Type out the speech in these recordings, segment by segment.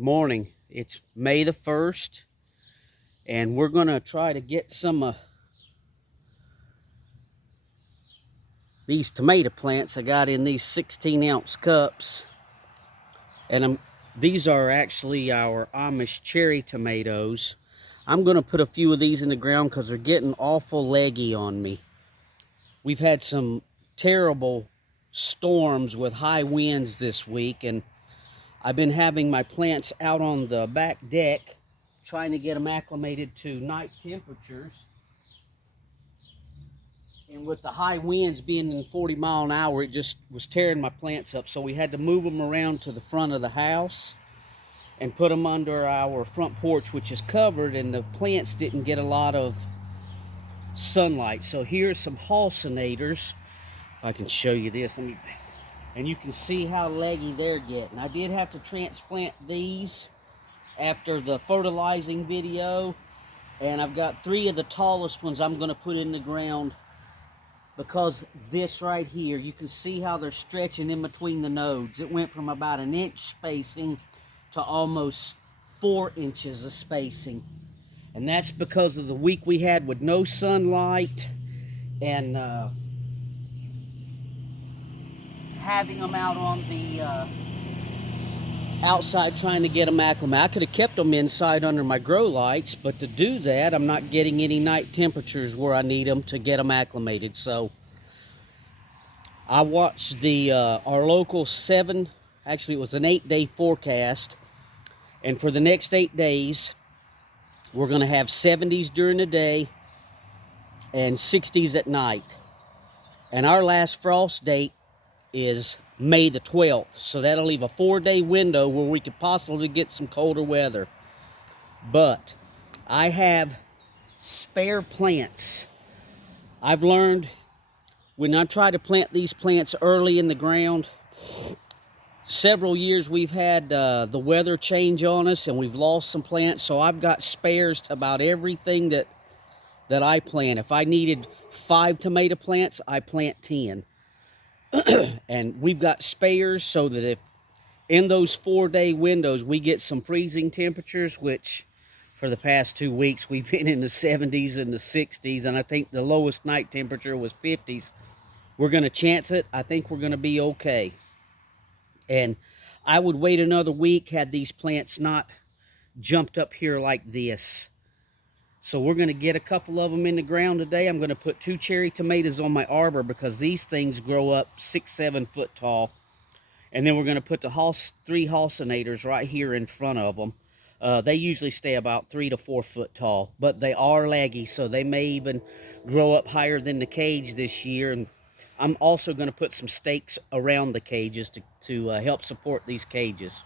Morning. It's May the 1st, and we're going to try to get some of these tomato plants I got in these 16-ounce cups. And these are actually our Amish cherry tomatoes. I'm going to put a few of these in the ground because they're getting awful leggy on me. We've had some terrible storms with high winds this week, and I've been having my plants out on the back deck trying to get them acclimated to night temperatures. And with the high winds being in 40 mile an hour, it just was tearing my plants up. So we had to move them around to the front of the house and put them under our front porch, which is covered, and the plants didn't get a lot of sunlight. So here's some halcinators. If I can show you this, and you can see how leggy they're getting. I did have to transplant these after the fertilizing video, and I've got 3 of the tallest ones I'm going to put in the ground because this right here, you can see how they're stretching in between the nodes. It went from about 1 inch spacing to almost 4 inches of spacing, and that's because of the week we had with no sunlight and having them out on the outside trying to get them acclimated. I could have kept them inside under my grow lights, but to do that, I'm not getting any night temperatures where I need them to get them acclimated. So I watched the our local actually it was an 8-day forecast, and for the next 8 days, we're going to have 70s during the day and 60s at night. And our last frost date is May the 12th, so that'll leave a 4-day window where we could possibly get some colder weather. But I have spare plants. I've learned when I try to plant these plants early in the ground, several years we've had the weather change on us and we've lost some plants, so I've got spares to about everything that I plant. If I needed 5 tomato plants, I plant 10. And we've got spares so that if in those 4-day windows we get some freezing temperatures, which for the past 2 weeks we've been in the 70s and the 60s, and I think the lowest night temperature was 50s, we're going to chance it. I think we're going to be okay. And I would wait another week had these plants not jumped up here like this. So we're going to get a couple of them in the ground today. I'm going to put 2 cherry tomatoes on my arbor because these things grow up 6-7 foot tall. And then we're going to put the 3 halcinators right here in front of them. They usually stay about 3 to 4 foot tall, but they are leggy, so they may even grow up higher than the cage this year. And I'm also going to put some stakes around the cages to help support these cages.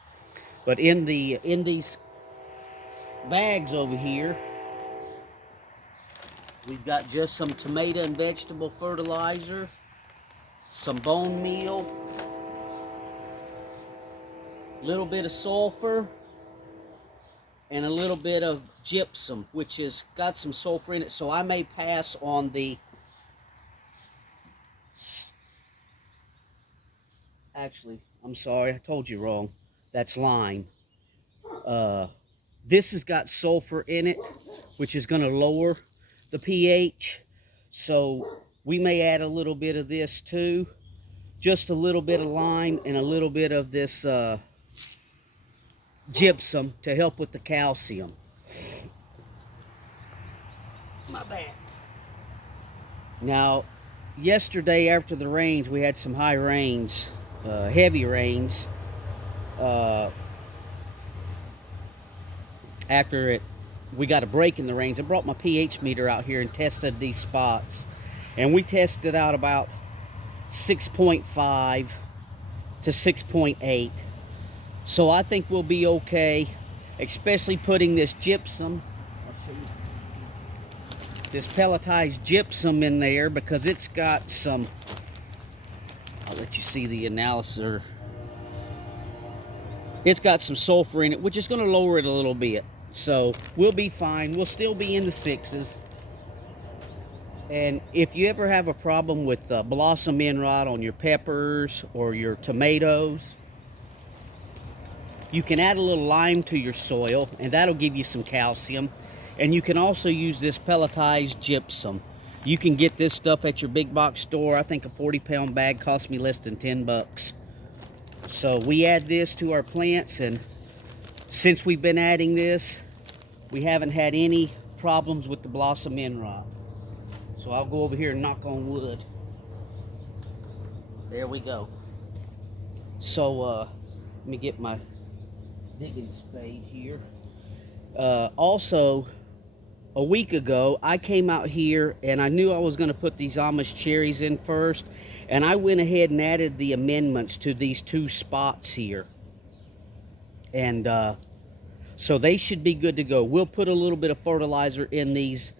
But in these bags over here, we've got just some tomato and vegetable fertilizer, some bone meal, a little bit of sulfur, and a little bit of gypsum, which has got some sulfur in it, so I may pass on the... Actually, I'm sorry, I told you wrong. That's lime. This has got sulfur in it, which is going to lower the pH, so we may add a little bit of this too, just a little bit of lime and a little bit of this gypsum to help with the calcium. My bad. Now, yesterday after the rains, we had some high rains, heavy rains. After it, we got a break in the rains. I brought my pH meter out here and tested these spots, and we tested out about 6.5 to 6.8. So I think we'll be okay, especially putting this gypsum, this pelletized gypsum in there, because it's got some, I'll let you see the analysis. It's got some sulfur in it, which is going to lower it a little bit. So we'll be fine. We'll still be in the 6s. And if you ever have a problem with blossom end rot on your peppers or your tomatoes, You can add a little lime to your soil, and that'll give you some calcium. And you can also use this pelletized gypsum. You can get this stuff at your big box store. I think a 40-pound bag cost me less than 10 bucks. So we add this to our plants, and since we've been adding this, we haven't had any problems with the blossom end rot. So I'll go over here and knock on wood. There we go. So let me get my digging spade here. Also, a week ago, I came out here and I knew I was going to put these Amish cherries in first, and I went ahead and added the amendments to these 2 spots here. And so they should be good to go. We'll put a little bit of fertilizer in these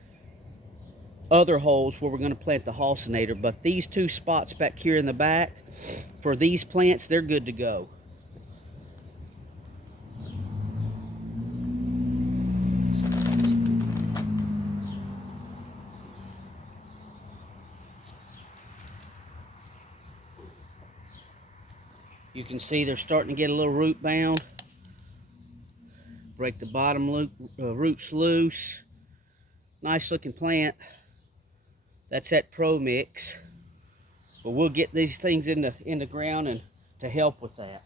other holes where we're going to plant the halcinator, but these 2 spots back here in the back, for these plants, they're good to go. You can see they're starting to get a little root bound. Break the bottom roots loose. Nice looking plant. That's that Pro Mix. But we'll get these things in the ground and to help with that.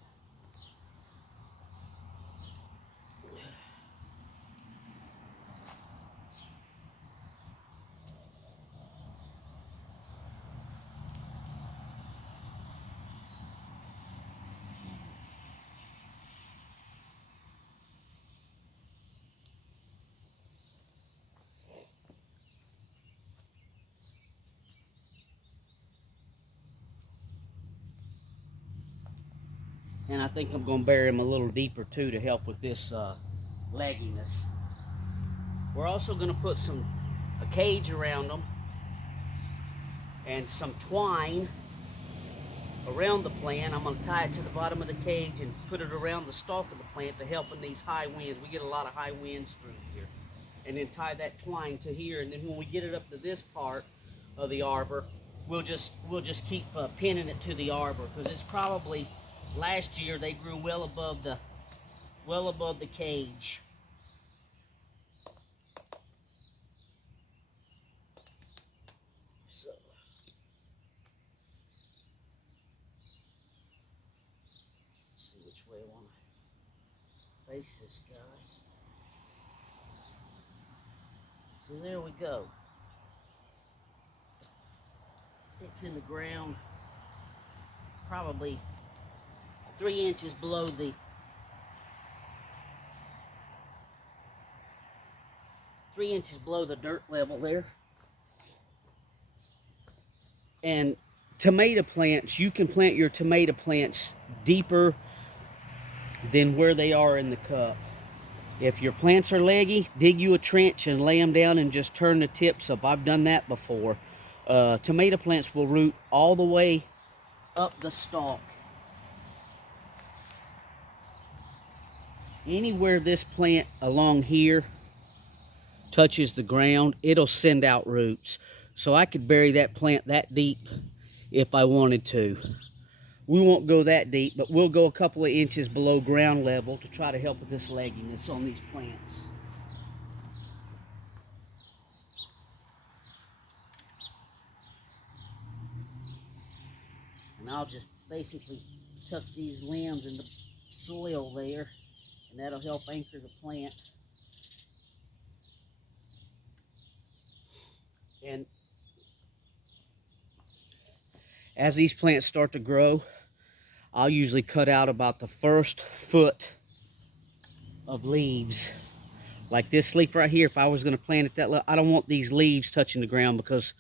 And I think I'm going to bury them a little deeper too to help with this legginess. We're also going to put a cage around them and some twine around the plant. I'm going to tie it to the bottom of the cage and put it around the stalk of the plant to help in these high winds. We get a lot of high winds through here. And then tie that twine to here, and then when we get it up to this part of the arbor, we'll just keep pinning it to the arbor, because it's probably, last year they grew well above the cage. So let's see which way I want to face this guy. So there we go. It's in the ground, probably 3 inches below the 3 inches below the dirt level there. And tomato plants, you can plant your tomato plants deeper than where they are in the cup. If your plants are leggy, dig you a trench and lay them down and just turn the tips up. I've done that before. Tomato plants will root all the way up the stalk. Anywhere this plant along here touches the ground, it'll send out roots. So I could bury that plant that deep if I wanted to. We won't go that deep, but we'll go a couple of inches below ground level to try to help with this legginess on these plants. And I'll just basically tuck these limbs in the soil there, and that'll help anchor the plant. And as these plants start to grow, I'll usually cut out about the first foot of leaves. Like this leaf right here, if I was going to plant it that low, I don't want these leaves touching the ground, because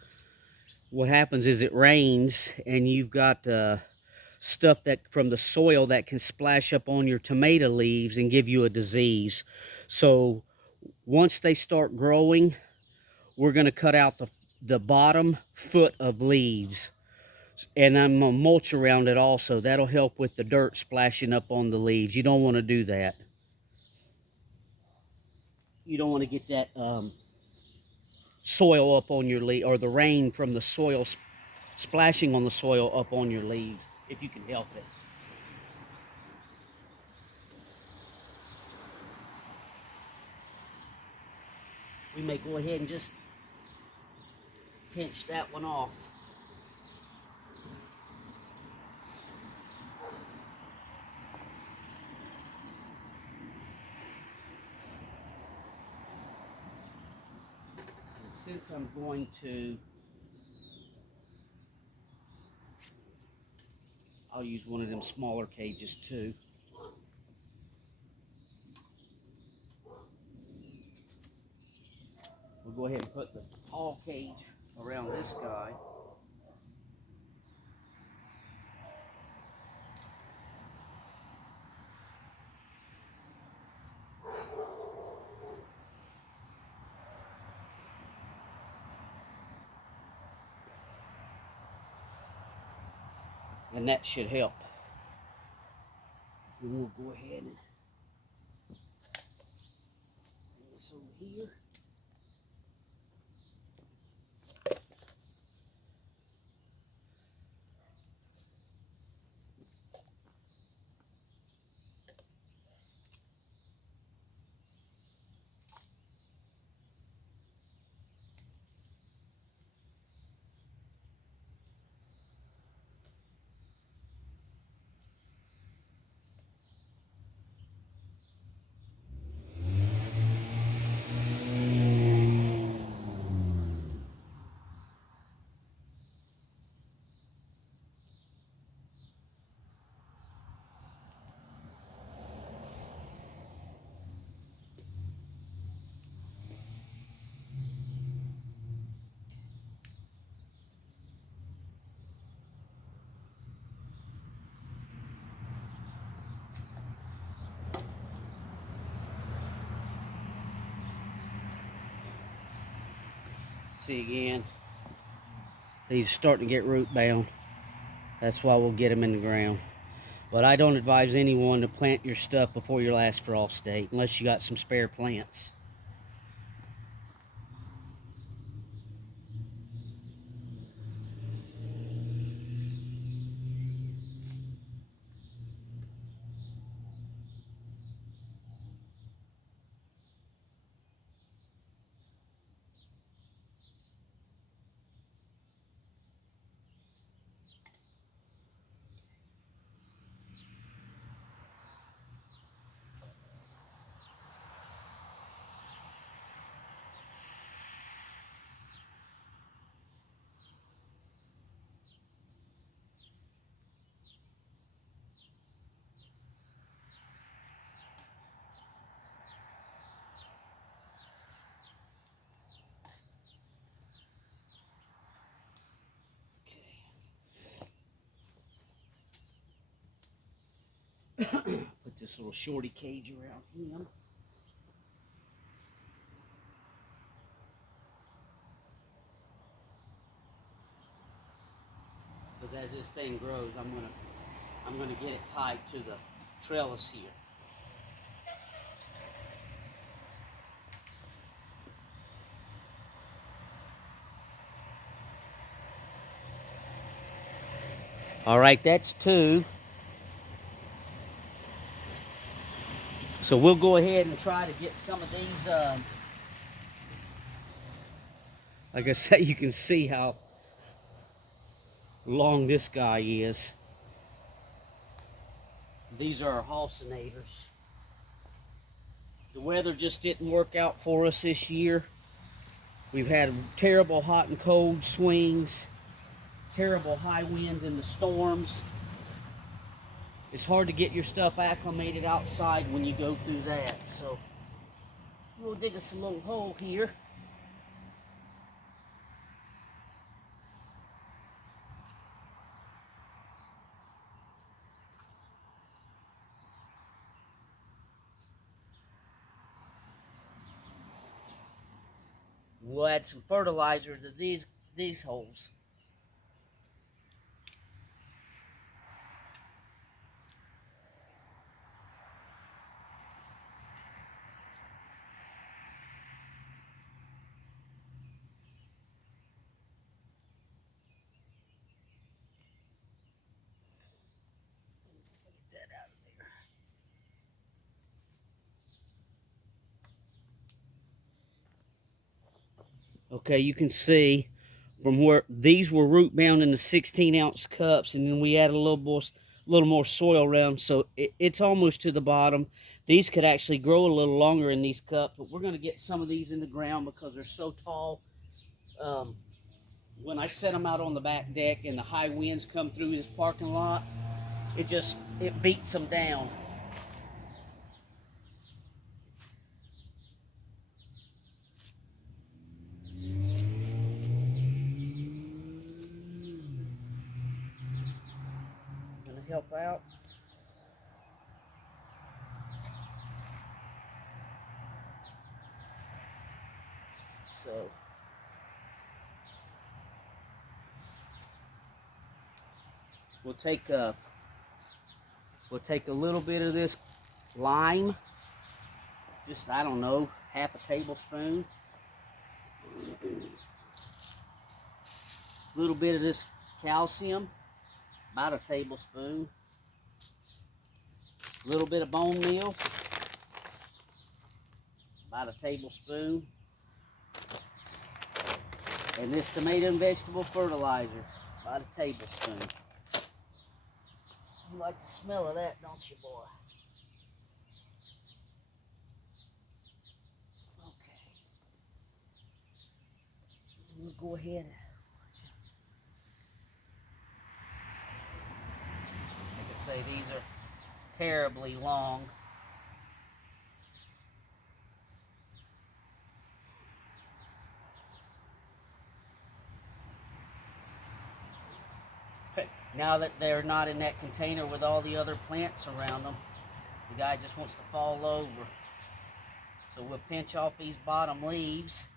what happens is it rains and you've got stuff that from the soil that can splash up on your tomato leaves and give you a disease. So once they start growing, we're going to cut out the bottom foot of leaves. And I'm going to mulch around it also. That'll help with the dirt splashing up on the leaves. You don't want to do that. You don't want to get that soil up on your leaf, or the rain from the soil splashing on the soil up on your leaves, if you can help it. we may go ahead and just pinch that one off. And since I'm going to, I'll use one of them smaller cages too. We'll go ahead and put the tall cage around this guy. And that should help. And we'll go ahead and bring this over here. See again, these are starting to get root bound. That's why we'll get them in the ground. But I don't advise anyone to plant your stuff before your last frost date, unless you got some spare plants. Put this little shorty cage around him. Because as this thing grows, I'm gonna get it tied to the trellis here. All right, that's two. So we'll go ahead and try to get some of these, like I say, you can see how long this guy is. These are our halcinators. The weather just didn't work out for us this year. We've had terrible hot and cold swings, terrible high winds in the storms. It's hard to get your stuff acclimated outside when you go through that. So we'll dig us a little hole here. We'll add some fertilizer to these holes. Get that out of there. Okay, you can see from where these were root bound in the 16-ounce cups, and then we added a little more soil around, so it's almost to the bottom. These could actually grow a little longer in these cups, but we're going to get some of these in the ground because they're so tall. When I set them out on the back deck and the high winds come through this parking lot, it beats them down. Gonna help out. So we'll take a little bit of this lime, just, I don't know, half a tablespoon. A little bit of this calcium, about a tablespoon. A little bit of bone meal, about a tablespoon. And this tomato and vegetable fertilizer, about a tablespoon. You like the smell of that, don't you, boy? Okay. We'll go ahead. Like I say, these are terribly long. Now that they're not in that container with all the other plants around them, the guy just wants to fall over. So we'll pinch off these bottom leaves.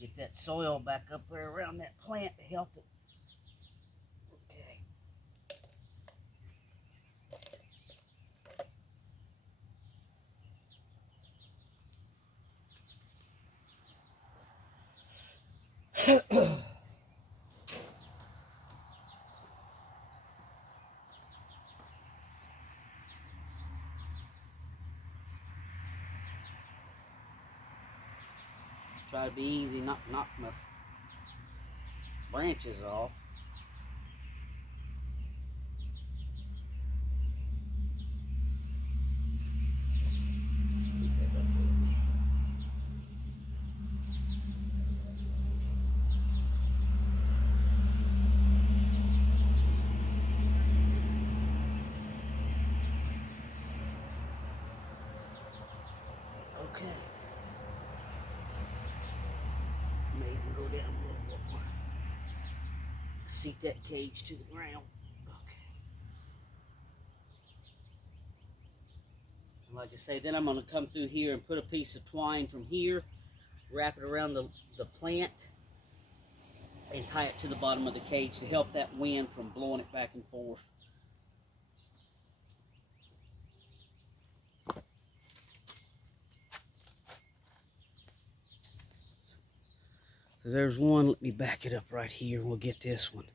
Get that soil back up there around that plant to help it. Okay. Try to be easy, not knock my branches off. Okay. Maybe go down a little more. Seat that cage to the ground. Okay. And like I say, then I'm going to come through here and put a piece of twine from here, wrap it around the plant, and tie it to the bottom of the cage to help that wind from blowing it back and forth. So there's one. Let me back it up right here and we'll get this one.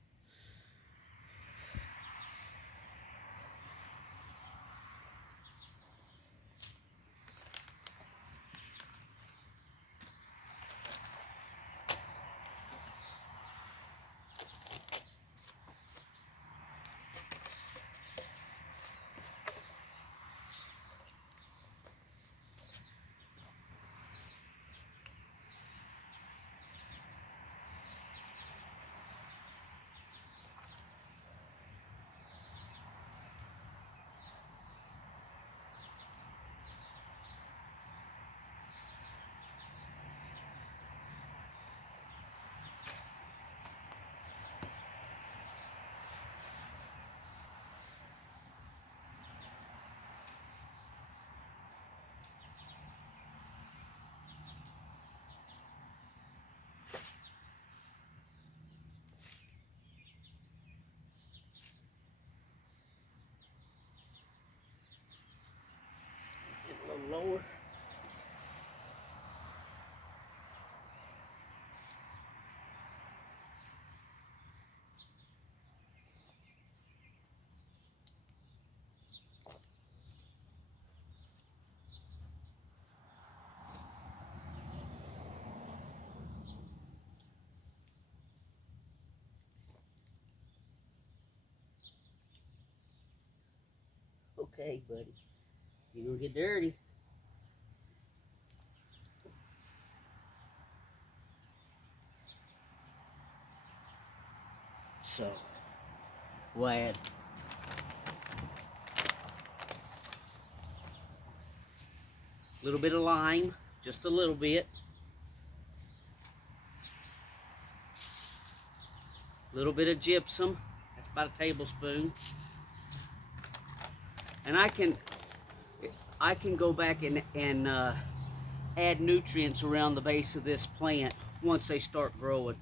okay, buddy. You don't get dirty. So, we'll add a little bit of lime, just a little bit. A little bit of gypsum, that's about a tablespoon. And I can go back and add nutrients around the base of this plant once they start growing.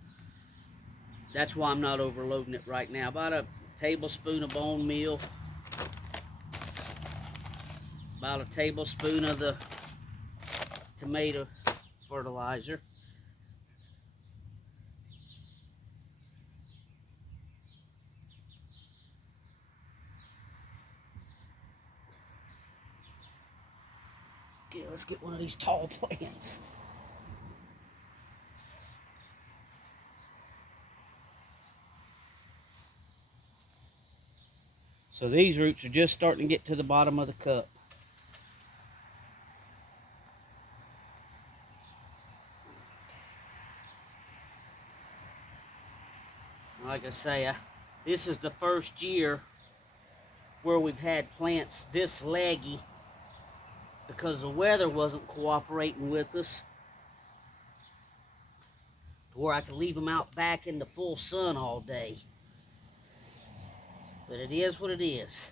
That's why I'm not overloading it right now. About a tablespoon of bone meal, about a tablespoon of the tomato fertilizer. Okay, let's get one of these tall plants. So these roots are just starting to get to the bottom of the cup. Like I say, this is the first year where we've had plants this leggy because the weather wasn't cooperating with us, to where I could leave them out back in the full sun all day. But it is what it is.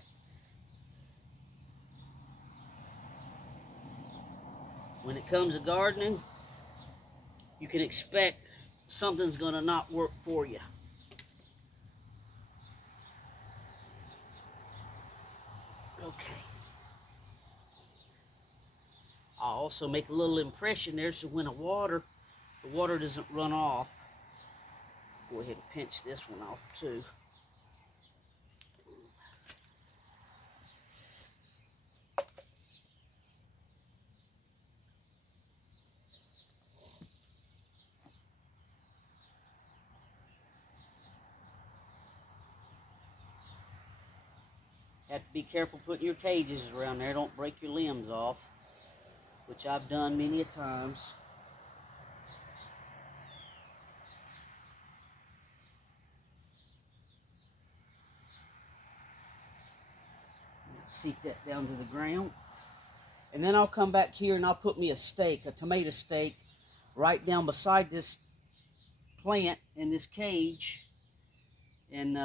When it comes to gardening, you can expect something's going to not work for you. Okay. I'll also make a little impression there so when the water doesn't run off. Go ahead and pinch this one off too. Have to be careful putting your cages around there. Don't break your limbs off, which I've done many a times. Seep that down to the ground. And then I'll come back here and I'll put me a stake, a tomato stake, right down beside this plant in this cage. And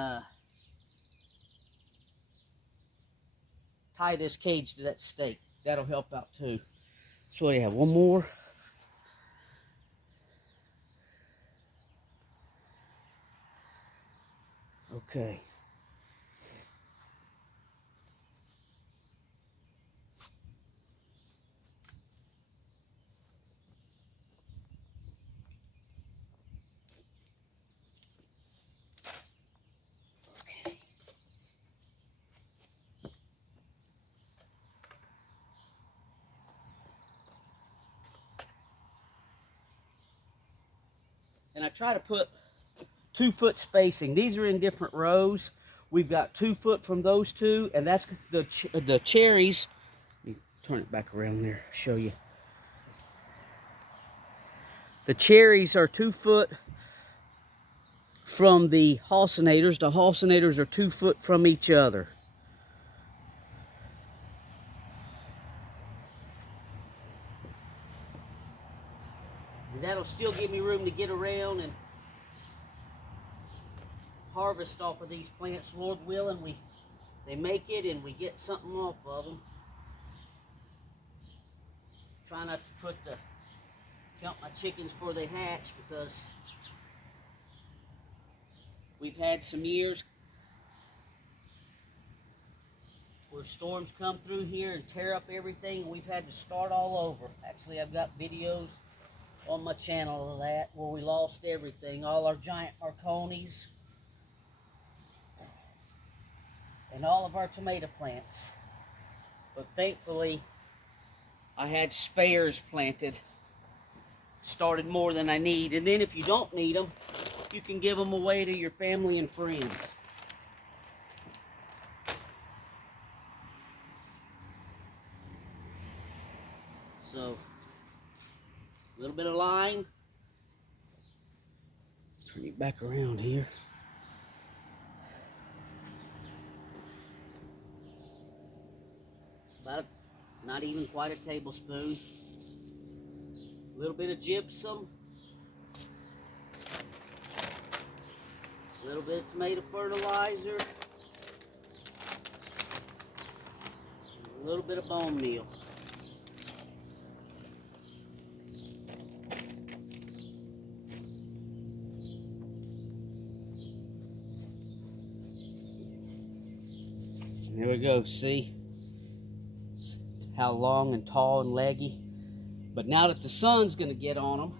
tie this cage to that stake. That'll help out too. So you have one more. Okay. And I try to put 2 foot spacing. These are in different rows. We've got 2 foot from those two, and that's the cherries. Let me turn it back around there, show you. The cherries are 2 foot from the halcinators. The halcinators are 2 foot from each other. And that'll still give me room to get around and harvest off of these plants, Lord willing. They make it and we get something off of them. Try not to count my chickens before they hatch, because we've had some years where storms come through here and tear up everything, and we've had to start all over. Actually, I've got videos on my channel of that, where we lost everything, all our giant marconis and all of our tomato plants. But thankfully, I had spares planted, started more than I need. And then if you don't need them, you can give them away to your family and friends. So, a little bit of lime. Turn it back around here. About not even quite a tablespoon. A little bit of gypsum. A little bit of tomato fertilizer. And a little bit of bone meal. There we go, see how long and tall and leggy. But now that the sun's going to get on them,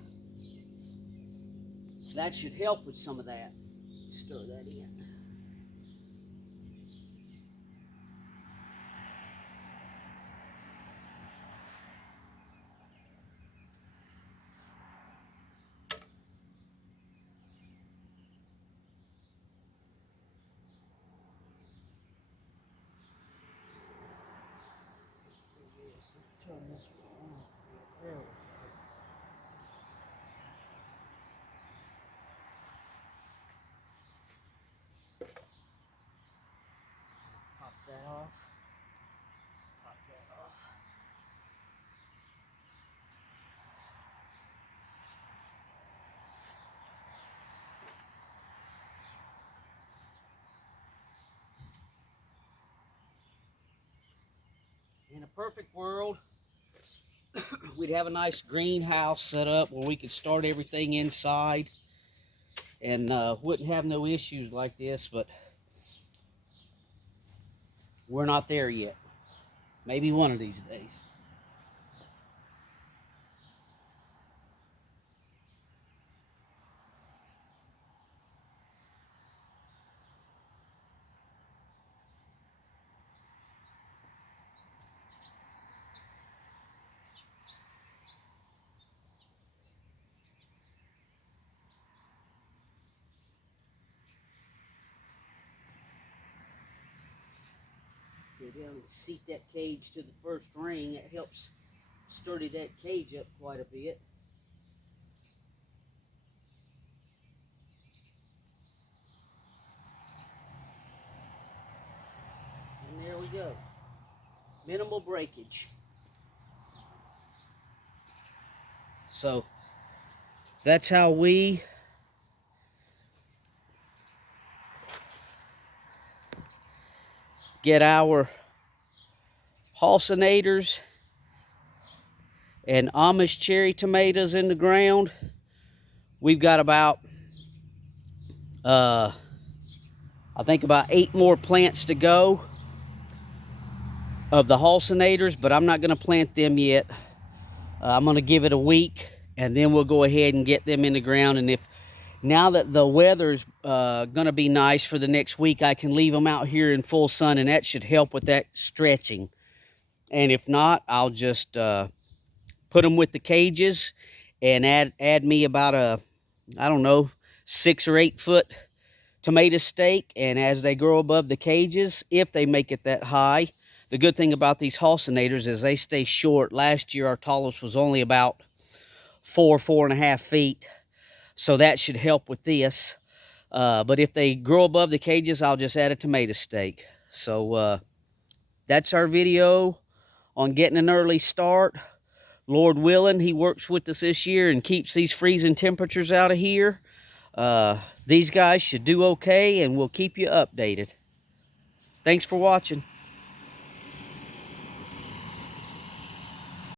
that should help with some of that. Stir that in. Turn this one on. There we go. Pop that off. Pop that off. In a perfect world, we'd have a nice greenhouse set up where we could start everything inside and wouldn't have no issues like this, but we're not there yet. Maybe one of these days. Go down and seat that cage to the first ring. It helps sturdy that cage up quite a bit. And there we go. Minimal breakage. So that's how we get our halcinators and Amish cherry tomatoes in the ground. We've got about I think about 8 more plants to go of the halcinators, but I'm not going to plant them yet. I'm going to give it a week and then we'll go ahead and get them in the ground. And if now that the weather's going to be nice for the next week, I can leave them out here in full sun, and that should help with that stretching. And if not, I'll just put them with the cages and add me about a, I don't know, 6 or 8 foot tomato stake. And as they grow above the cages, if they make it that high, the good thing about these halcinators is they stay short. Last year, our tallest was only about 4.5 feet. So that should help with this. But if they grow above the cages, I'll just add a tomato stake. So that's our video on getting an early start. Lord willing, he works with us this year and keeps these freezing temperatures out of here. These guys should do okay, and we'll keep you updated. Thanks for watching.